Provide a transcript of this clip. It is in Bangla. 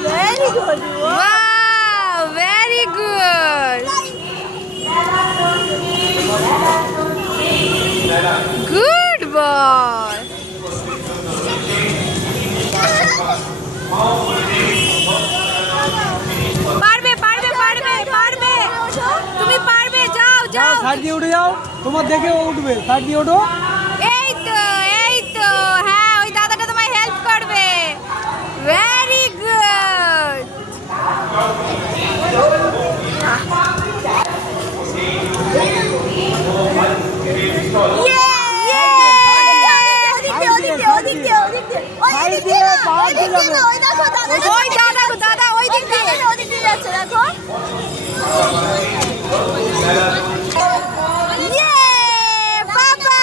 Very good. Wow, very good. Good boy. পারবে পারবে পারবে পারবে তুমি পারবে যাও যাও সাইড দিয়ে উঠে যাও তোমার দেখে ও উঠবে সাইড দিয়ে ওঠো এই তো হ্যাঁ ওই দাদাটা তোমায় হেল্প করবে ভেরি গুড ওই দাদা ওই দিক দিয়ে যাচ্ছে দেখো বাবা